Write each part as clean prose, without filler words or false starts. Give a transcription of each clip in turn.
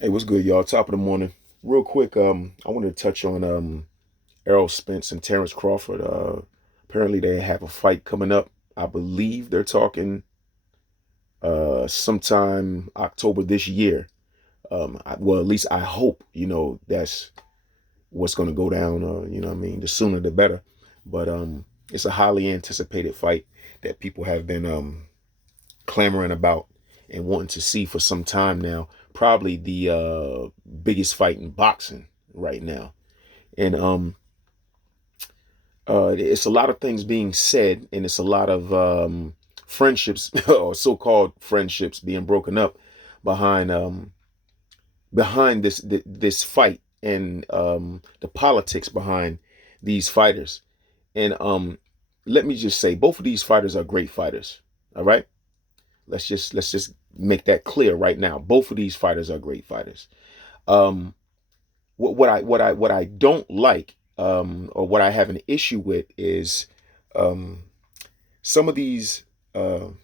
Hey, what's good, y'all? Top of the morning. Real quick, I wanted to touch on Errol Spence and Terence Crawford. Apparently they have a fight coming up. I believe they're talking sometime October this year. Well, at least I hope, that's what's gonna go down, what I mean, the sooner the better. But it's a highly anticipated fight that people have been clamoring about and wanting to see for some time now. Probably the biggest fight in boxing right now. And it's a lot of things being said, and it's a lot of friendships or so-called friendships being broken up behind this fight, and the politics behind these fighters. And let me just say, both of these fighters are great fighters. All right, let's just make that clear right now. Both of these fighters are great fighters. Um, what I don't like, or what I have an issue with, is um, some of these Errol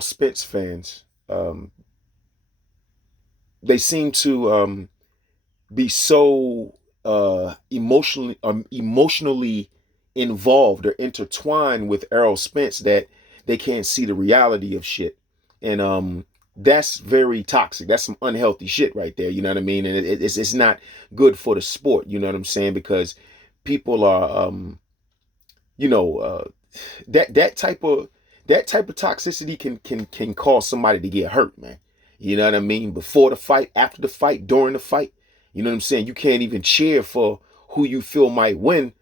Spence fans. They seem to be so emotionally involved or intertwined with Errol Spence that they can't see the reality of shit. And that's very toxic. That's some unhealthy shit right there. You know what I mean? And it's not good for the sport. You know what I'm saying? Because people are you know uh, that type of toxicity can cause somebody to get hurt, man. You know what I mean? Before the fight, after the fight, during the fight. You know what I'm saying? You can't even cheer for who you feel might win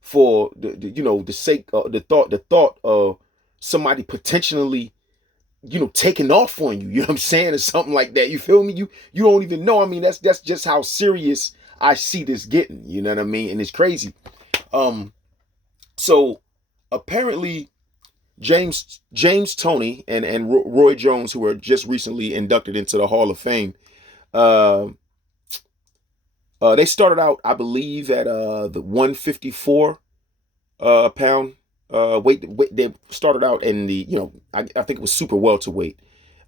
for the sake of the thought of somebody potentially taking off on you. You know what I'm saying? Or something like that. You feel me? You don't even know. I mean, that's just how serious I see this getting. You know what I mean? And it's crazy. Um, so apparently James Toney and Roy Jones, who were just recently inducted into the Hall of Fame, uh, they started out, I believe, at the 154 pound weight. They started out in the I think it was super welterweight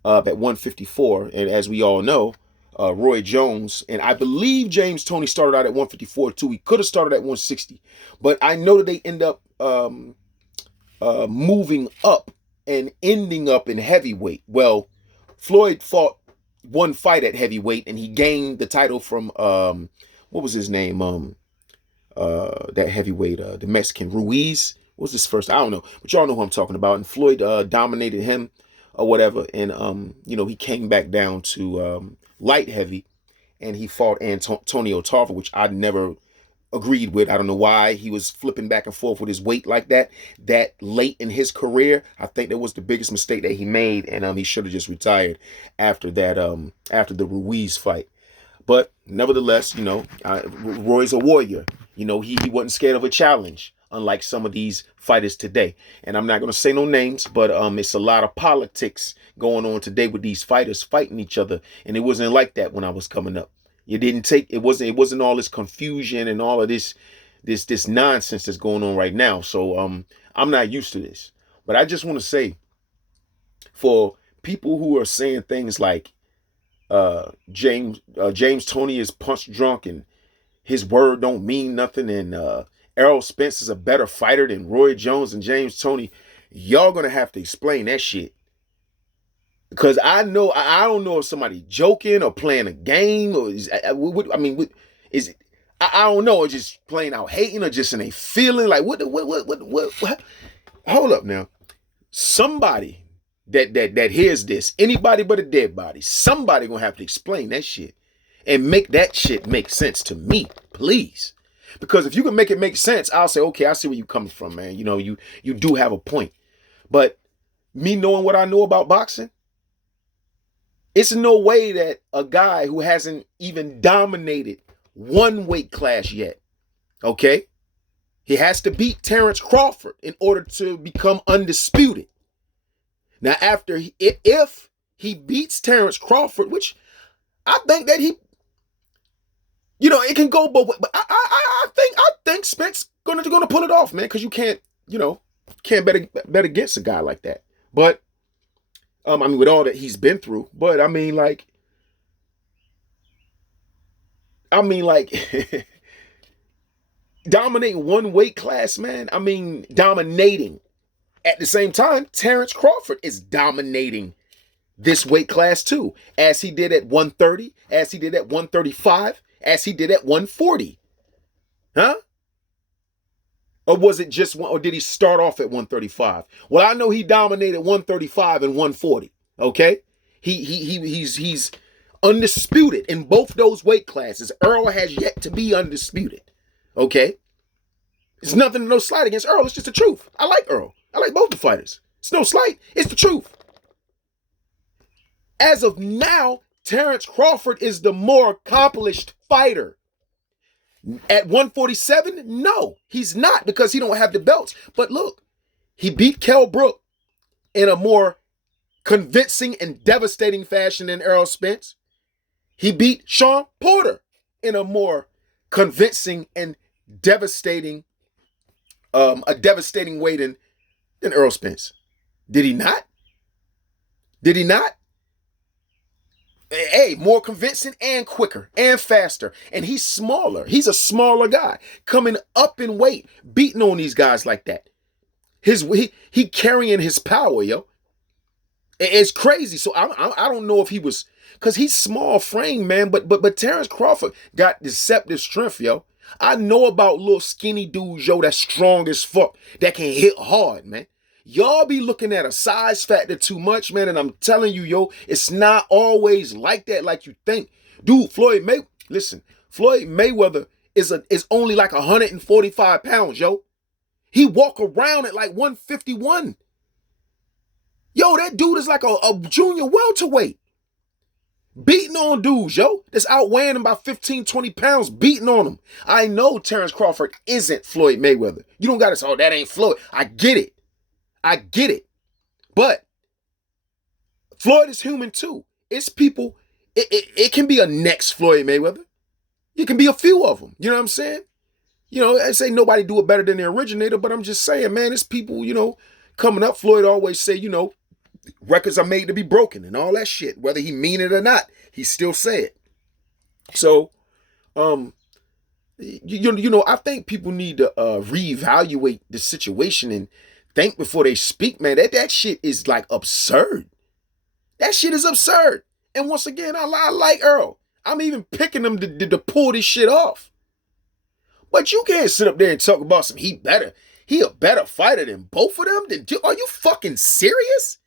at 154, and as we all know, Roy Jones and I believe James Toney started out at 154 too. He could have started at 160, but I know that they end up moving up and ending up in heavyweight. Well, Floyd fought one fight at heavyweight and he gained the title from what was his name? That heavyweight, the Mexican Ruiz. What was his first? I don't know, but y'all know who I'm talking about. And Floyd dominated him or whatever, and he came back down to light heavy, and he fought Antonio Tarver, which I never agreed with. I don't know why he was flipping back and forth with his weight like that late in his career. I think that was the biggest mistake that he made, and he should have just retired after that, after the Ruiz fight. But nevertheless, Roy's a warrior. He wasn't scared of a challenge, unlike some of these fighters today. And I'm not going to say no names, but it's a lot of politics going on today with these fighters fighting each other, and it wasn't like that when I was coming up. It wasn't all this confusion and all of this nonsense that's going on right now. So I'm not used to this. But I just want to say, for people who are saying things like James Toney is punch drunk and his word don't mean nothing, and Errol Spence is a better fighter than Roy Jones and James Toney, y'all gonna have to explain that shit. Because I don't know if somebody joking or playing a game, or is it? I don't know, or just playing out hating, or just in a feeling like what? Hold up now. Somebody that hears this, anybody but a dead body, somebody gonna have to explain that shit and make that shit make sense to me, please. Because if you can make it make sense, I'll say, okay, I see where you coming from, man. You do have a point. But me knowing what I know about boxing, it's no way that a guy who hasn't even dominated one weight class yet, okay, he has to beat Terence Crawford in order to become undisputed. Now, if he beats Terence Crawford, which I think that it can go both ways, but I think Spence gonna pull it off, man, because you can't bet against a guy like that. But with all that he's been through, but I mean, like, I mean, like, dominating one weight class, man. I mean, dominating. At the same time, Terence Crawford is dominating this weight class too, as he did at 130, as he did at 135, as he did at 140. Huh? Or was it just one, or did he start off at 135? Well, I know he dominated 135 and 140. Okay? He's undisputed in both those weight classes. Errol has yet to be undisputed. Okay? It's nothing, no slight against Errol. It's just the truth. I like Errol. I like both the fighters. It's no slight. It's the truth. As of now, Terence Crawford is the more accomplished fighter. At 147, no, he's not, because he don't have the belts. But look, he beat Kell Brook in a more convincing and devastating fashion than Errol Spence. He beat Sean Porter in a more convincing and devastating, a devastating way than Errol Spence. Did he not? Did he not? Hey, more convincing and quicker and faster. And he's smaller. He's a smaller guy coming up in weight, beating on these guys like that. He carrying his power, yo. It's crazy. So I don't know if he was, because he's small frame, man. But Terence Crawford got deceptive strength, yo. I know about little skinny dudes, yo, that's strong as fuck, that can hit hard, man. Y'all be looking at a size factor too much, man, and I'm telling you, yo, it's not always like that like you think. Dude, Floyd Mayweather is only like 145 pounds, yo. He walk around at like 151. Yo, that dude is like a junior welterweight. Beating on dudes, yo, that's outweighing him by 15, 20 pounds, beating on him. I know Terence Crawford isn't Floyd Mayweather. You don't got to say, oh, that ain't Floyd. I get it. But Floyd is human too. It's people, it can be a next Floyd Mayweather. It can be a few of them. You know what I'm saying? You know, I say nobody do it better than the originator, but I'm just saying, man, it's people, you know, coming up. Floyd always say, you know, records are made to be broken and all that shit. Whether he mean it or not, he still say it. So, you know, I think people need to reevaluate the situation and think before they speak, man. That shit is like absurd. That shit is absurd. And once again, I like Errol. I'm even picking him to pull this shit off. But you can't sit up there and talk about he a better fighter than both of them. Are you fucking serious?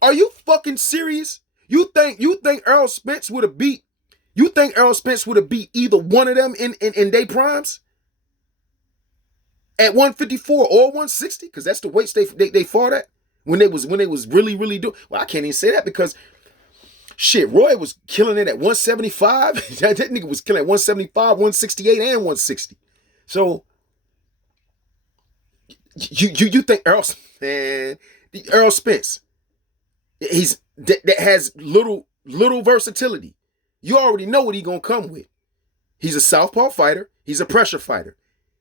Are you fucking serious? You think Errol Spence would have beat? You think Errol Spence would have beat either one of them in their primes? At 154 or 160? Because that's the weights they fought at when they was really doing. Well, I can't even say that because shit, Roy was killing it at 175. that nigga was killing at 175, 168, and 160. So you think Errol Spence, that has little versatility. You already know what he gonna come with. He's a southpaw fighter. He's a pressure fighter.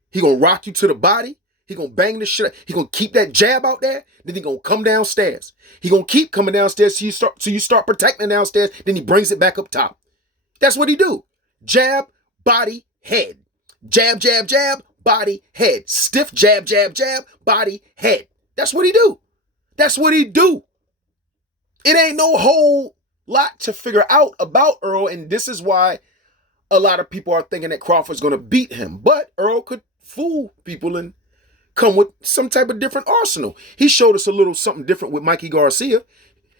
He gonna rock you to the body. He gonna bang the shit. He gonna keep that jab out there. Then he gonna come downstairs. He gonna keep coming downstairs till you start protecting downstairs. Then he brings it back up top. That's what he do. Jab, body, head. Jab, jab, jab, body, head. Stiff jab, jab, jab, body, head. That's what he do. That's what he do. It ain't no whole lot to figure out about Errol, and this is why a lot of people are thinking that Crawford's going to beat him. But Errol could fool people and come with some type of different arsenal. He showed us a little something different with Mikey Garcia.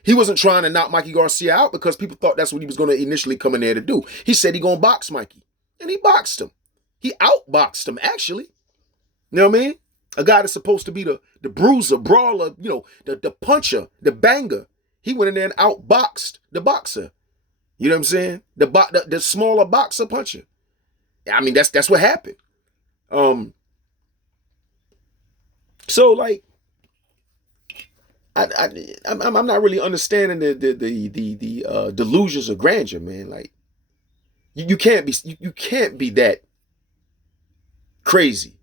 He wasn't trying to knock Mikey Garcia out because people thought that's what he was going to initially come in there to do. He said he going to box Mikey, and he boxed him. He outboxed him, actually. You know what I mean? A guy that's supposed to be the bruiser, brawler, you know, the puncher, the banger. He went in there and outboxed the boxer. You know what I'm saying? The smaller boxer puncher. I mean, that's what happened. So like, I'm not really understanding the delusions of grandeur, man. Like, you can't be that crazy.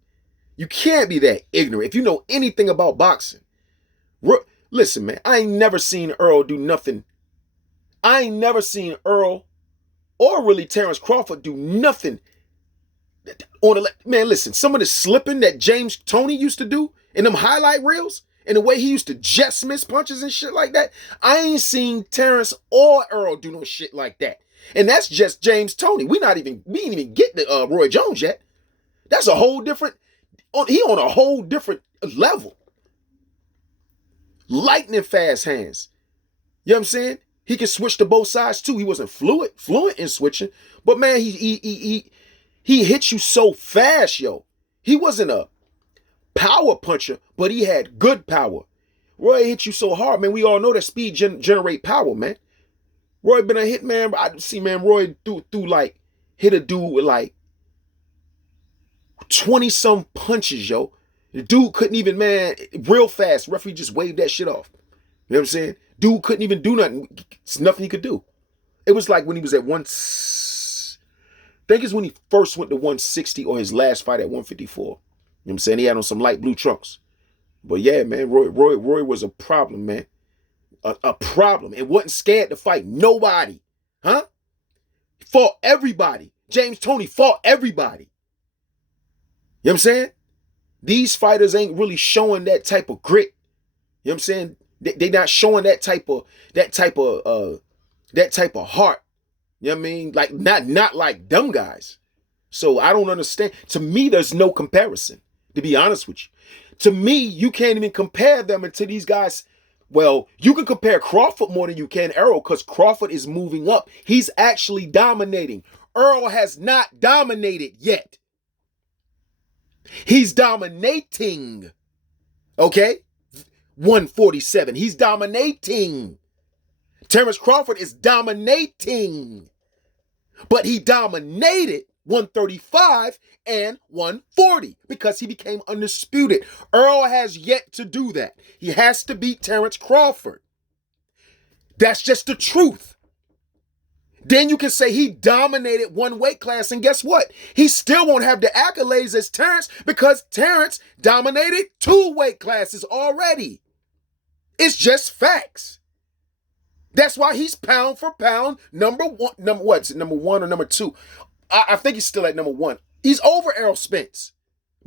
You can't be that ignorant. If you know anything about boxing, listen, man, I ain't never seen Errol do nothing. I ain't never seen Errol or really Terence Crawford do nothing on the man. Listen, some of the slipping that James Toney used to do in them highlight reels, and the way he used to just miss punches and shit like that, I ain't seen Terence or Errol do no shit like that. And that's just James Toney. We ain't even get the Roy Jones yet. That's a whole different. He on a whole different level. Lightning fast hands. You know what I'm saying? He can switch to both sides too. He wasn't fluent in switching, but man, he hit you so fast, yo. He wasn't a power puncher, but he had good power. Roy hit you so hard, man. We all know that speed generate power, man. Roy been a hit, man. I see, man. Roy threw like hit a dude with like 20-some punches, yo. The dude couldn't even, man, real fast. Referee just waved that shit off. You know what I'm saying? Dude couldn't even do nothing. It's nothing he could do. It was like when he was at I think it's when he first went to 160 or his last fight at 154. You know what I'm saying? He had on some light blue trunks. But yeah, man, Roy was a problem, man. A problem. And wasn't scared to fight nobody. Huh? He fought everybody. James Toney fought everybody. You know what I'm saying? These fighters ain't really showing that type of grit. You know what I'm saying? They not showing that type of heart. You know what I mean? Like not like them guys. So I don't understand. To me, there's no comparison, to be honest with you. To me, you can't even compare them to these guys. Well, you can compare Crawford more than you can Errol, because Crawford is moving up. He's actually dominating. Errol has not dominated yet. He's dominating. Okay? 147. He's dominating. Terence Crawford is dominating. But he dominated 135 and 140 because he became undisputed. Errol has yet to do that. He has to beat Terence Crawford. That's just the truth. Then you can say he dominated one weight class, and guess what? He still won't have the accolades as Terence because Terence dominated 2 weight classes already. It's just facts. That's why he's pound for pound number one. Number one or number 2? I think he's still at number 1. He's over Errol Spence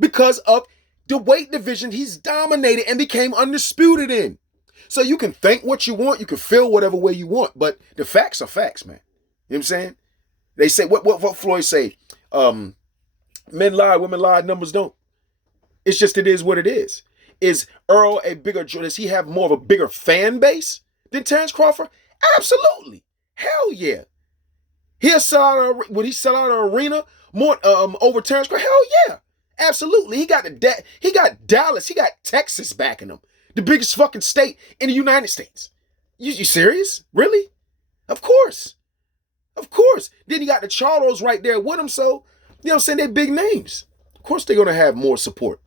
because of the weight division he's dominated and became undisputed in. So you can think what you want, you can feel whatever way you want, but the facts are facts, man. You know what I'm saying? They say, what Floyd say? Men lie, women lie, numbers don't. It's just, it is what it is. Is Errol does he have more of a bigger fan base than Terence Crawford? Absolutely. Hell yeah. Would he sell out an arena more over Terence Crawford? Hell yeah. Absolutely. He got Dallas, he got Texas backing him. The biggest fucking state in the United States. You serious? Really? Of course. Of course. Then you got the Charlos right there with him, so, you know what I'm saying, they're big names. Of course they're going to have more support.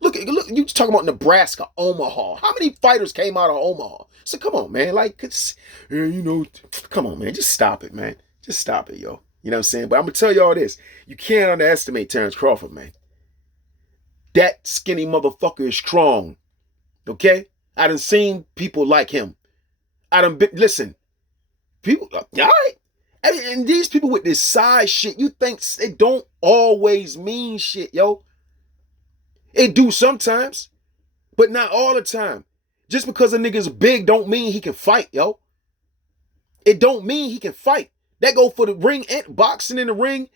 Look, you talking about Nebraska, Omaha. How many fighters came out of Omaha? So come on, man. Like, come on, man. Just stop it, man. Just stop it, yo. You know what I'm saying? But I'm going to tell y'all this. You can't underestimate Terence Crawford, man. That skinny motherfucker is strong. Okay? I done seen people like him. Listen, people, all right. And these people with this size shit, you think it don't always mean shit, yo. It do sometimes, but not all the time. Just because a nigga's big don't mean he can fight, yo. It don't mean he can fight. That go for the ring and boxing in the ring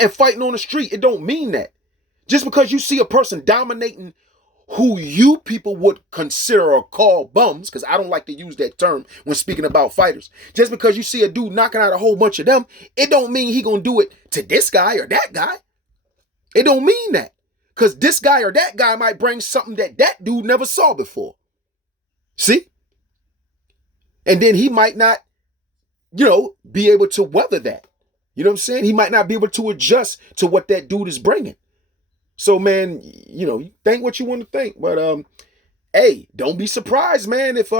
and fighting on the street. It don't mean that. Just because you see a person dominating who you people would consider or call bums, because I don't like to use that term when speaking about fighters. Just because you see a dude knocking out a whole bunch of them, it don't mean he gonna do it to this guy or that guy. It don't mean that. Because this guy or that guy might bring something that dude never saw before. See? And then he might not, be able to weather that. You know what I'm saying? He might not be able to adjust to what that dude is bringing. So, man, you think what you want to think. But, hey, don't be surprised, man, if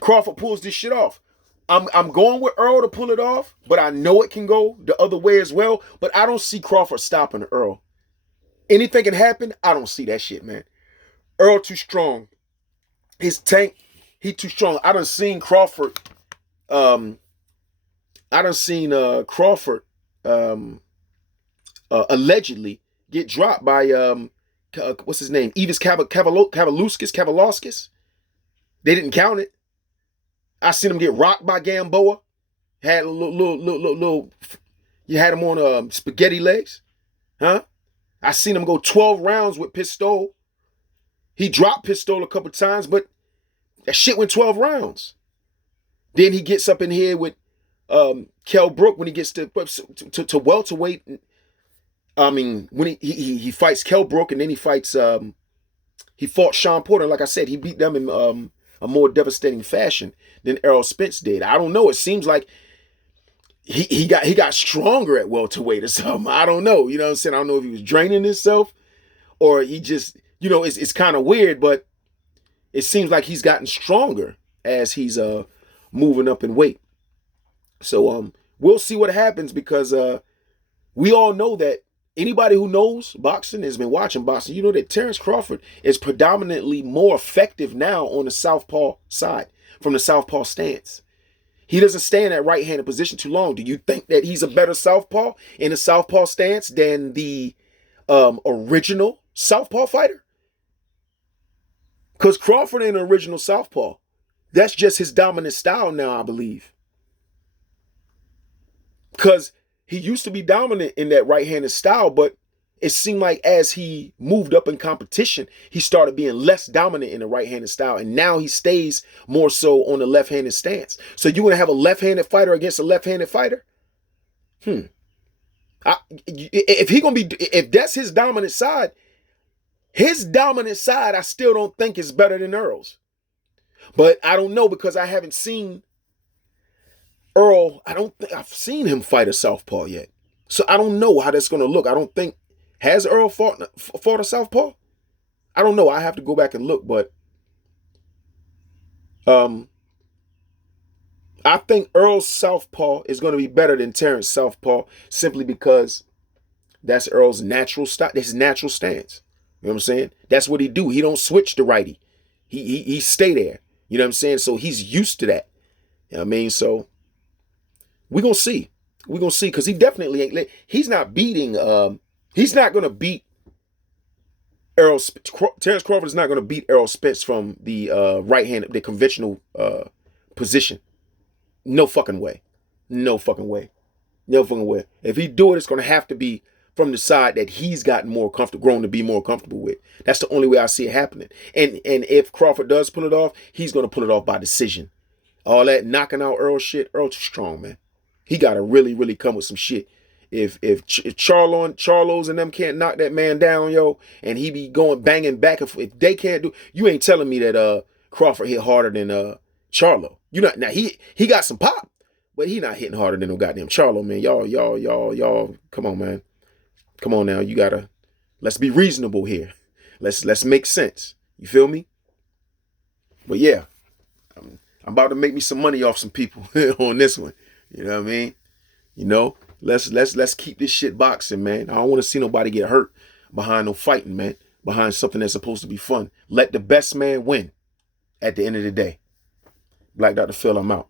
Crawford pulls this shit off. I'm going with Errol to pull it off, but I know it can go the other way as well. But I don't see Crawford stopping Errol. Anything can happen. I don't see that shit, man. Errol too strong. His tank, he too strong. I done seen Crawford. I I done seen Crawford allegedly get dropped by what's his name? Evis Kavalouskis. They didn't count it. I seen him get rocked by Gamboa. Had a little you had him on spaghetti legs. Huh? I seen him go 12 rounds with Pistol. He dropped Pistol a couple times, but that shit went 12 rounds. Then he gets up in here with Kell Brook when he gets to welterweight. I mean, when he fights Kell Brook, and then he fought Sean Porter. Like I said, he beat them in a more devastating fashion than Errol Spence did. I don't know. It seems like he got stronger at welterweight or something. I don't know. You know what I'm saying? I don't know if he was draining himself or he just, it's kind of weird, but it seems like he's gotten stronger as he's moving up in weight. So we'll see what happens, because we all know that anybody who knows boxing, has been watching boxing, you know that Terence Crawford is predominantly more effective now on the southpaw side, from the southpaw stance. He doesn't stay in that right-handed position too long. Do you think that he's a better southpaw in a southpaw stance than the original southpaw fighter? Because Crawford ain't an original southpaw. That's just his dominant style now, I believe. Because he used to be dominant in that right-handed style, but it seemed like as he moved up in competition, he started being less dominant in the right-handed style, and now he stays more so on the left-handed stance. So you're going to have a left-handed fighter against a left-handed fighter? If that's his dominant side, I still don't think is better than Earl's. But I don't know, because I haven't seen Earl. I don't think I've seen him fight a southpaw yet. So I don't know how that's going to look. I don't think, has Earl fought a southpaw? I don't know. I have to go back and look, but I think Earl's southpaw is going to be better than Terrence's southpaw, simply because that's Earl's natural style, his natural stance. You know what I'm saying? That's what he do. He don't switch to righty. He stay there. You know what I'm saying? So he's used to that. You know what I mean? So we're going to see. We're going to see, because he definitely ain't, he's not beating, he's not going to beat Errol. Terence Crawford is not going to beat Errol Spence from the right-handed, the conventional position. No fucking way. No fucking way. No fucking way. If he do it, it's going to have to be from the side that he's gotten more comfortable, grown to be more comfortable with. That's the only way I see it happening. And if Crawford does pull it off, he's going to pull it off by decision. All that knocking out Earl shit, Earl too strong, man. He got to really, really come with some shit. If Charlos and them can't knock that man down, yo, and he be going banging back and forth, if they can't do, you ain't telling me that Crawford hit harder than Charlo. You not, now he got some pop, but he not hitting harder than no goddamn Charlo, man. Y'all, come on, man. Come on now, let's be reasonable here. Let's make sense. You feel me? But yeah, I'm about to make me some money off some people on this one. You know what I mean? Let's keep this shit boxing, man. I don't want to see nobody get hurt behind no fighting, man. Behind something that's supposed to be fun. Let the best man win at the end of the day. Black Dr. Phil, I'm out.